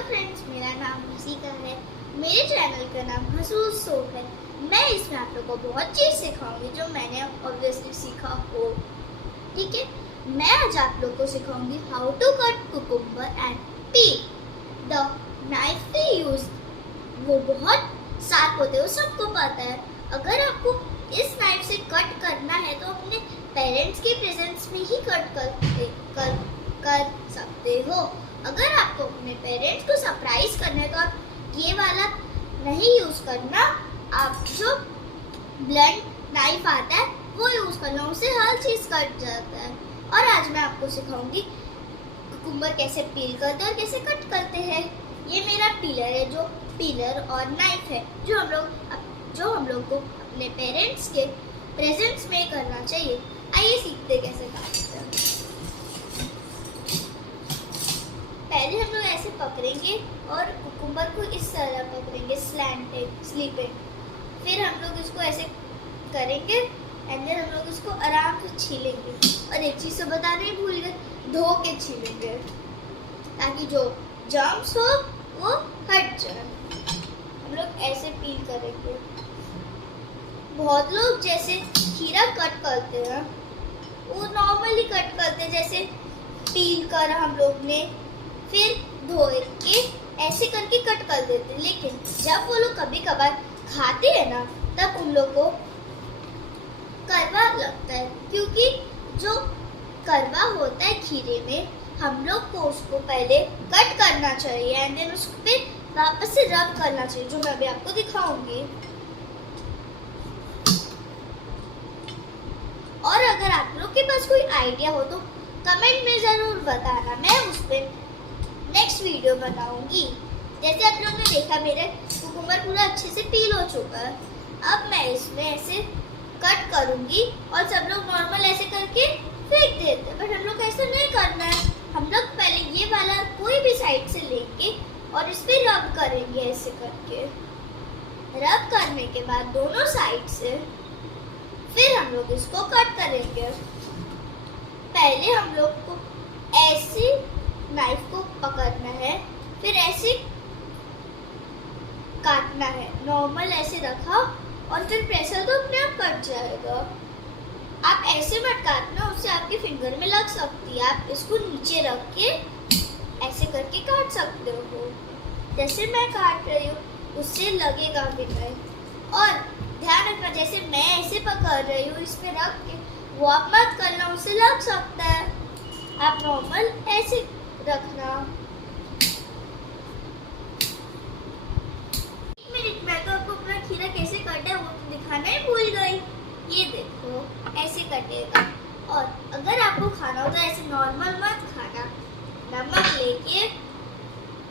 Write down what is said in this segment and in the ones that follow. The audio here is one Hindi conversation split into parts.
हेलो फ्रेंड्स, मेरा नाम रसिका है। मेरे चैनल का नाम हसूस सोप है। मैं इसमें आप लोगों को बहुत चीज़ सिखाऊंगी जो मैंने ऑब्वियसली सीखा हो। ठीक है, मैं आज आप लोगों को सिखाऊंगी how to cut cucumber and peel. The knife we use वो बहुत शार्प होते हैं, वो सबको पता है। अगर आपको इस नाइफ से कट करना है तो अपने पेरेंट्स के प्रेजेंस में ही कट कर सकते हो। अगर आपको अपने पेरेंट्स को सरप्राइज करना है तो आप ये वाला नहीं यूज करना, आप जो ब्लंट नाइफ आता है वो यूज करना, उससे हर चीज कट जाता है। और आज मैं आपको सिखाऊंगी कुकुम्बर कैसे पील करते हैं और कैसे कट करते हैं। ये मेरा पीलर है, जो पीलर और नाइफ है जो हम लोग को अपने पेरेंट्स के प्रेजेंस में करना चाहिए। आइए सीखते कैसे काटते हैं। पहले हम लोग ऐसे पकड़ेंगे और कुकुम्बर को इस तरह पकड़ेंगे स्लैंटेड स्लीपिंग। फिर हम लोग इसको ऐसे करेंगे एंड देन हम लोग इसको आराम से छीलेंगे। और एक चीज़ तो बताना ही भूल गए, धो के छीलेंगे ताकि जो जर्म्स हो वो हट जाए। हम लोग ऐसे पील करेंगे। बहुत लोग जैसे खीरा कट करते हैं वो नॉर्मली कट करते हैं, जैसे पील कर हम लोग ने फिर धो के ऐसे करके कट कर देते। लेकिन जब वो लोग कभी कभार खाते हैं ना, तब उन लोग को कड़वा लगता है, क्योंकि जो कड़वा होता है खीरे में, हम लोग को उसको पहले कट करना चाहिए एंड देन उस पे वापस से रब करना चाहिए, जो मैं अभी आपको दिखाऊंगी। और अगर आप लोग के पास कोई आइडिया हो तो कमेंट में जरूर बताना, मैं उस पर नेक्स्ट वीडियो बनाऊंगी। जैसे आप लोगों ने देखा मेरे कुकुम्बर पूरा अच्छे से पील हो चुका है। अब मैं इसमें ऐसे कट करूंगी और सब लोग नॉर्मल ऐसे करके फेंक देते हैं, बट हम लोग ऐसा नहीं करना है। हम लोग पहले ये वाला कोई भी साइड से लेंगे और इस पे रब करेंगे ऐसे करके। रब करने के बाद दोनों साइड से फिर हम लोग इसको कट करेंगे। पहले हम लोग को ऐसे नाइफ को पकड़ना है, फिर ऐसे काटना है। नॉर्मल ऐसे रखा और फिर प्रेशर तो अपने आप कट जाएगा। आप ऐसे मत काटना, उससे आपके फिंगर में लग सकती है। आप इसको नीचे रख के ऐसे करके काट सकते हो। जैसे मैं काट रही हूँ उससे लगेगा भी नहीं। और ध्यान रखना, जैसे मैं ऐसे पकड़ रही हूँ इसमें रख के, वो आप मत करना, उससे लग सकता है। आप नॉर्मल ऐसे रखना। एक मिनट, मैं तो आपको अपना खीरा कैसे कटा है वो तो दिखाना ही भूल गई। ये देखो ऐसे कटेगा। और अगर आपको खाना हो तो ऐसे नॉर्मल मत खाना, नमक लेके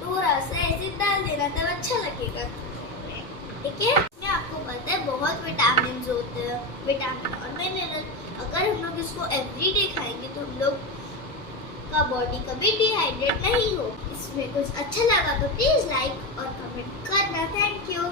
थोड़ा सा ऐसे डाल देना, तब अच्छा लगेगा। ठीक है, इसमें आपको पता है बहुत विटामिन होते हैं, विटामिन और मिनरल। अगर हम लोग इसको एवरीडे खाएंगे तो हम लोग का बॉडी कभी डिहाइड्रेट नहीं हो। इसमें कुछ अच्छा लगा तो प्लीज लाइक और कमेंट करना। Thank you.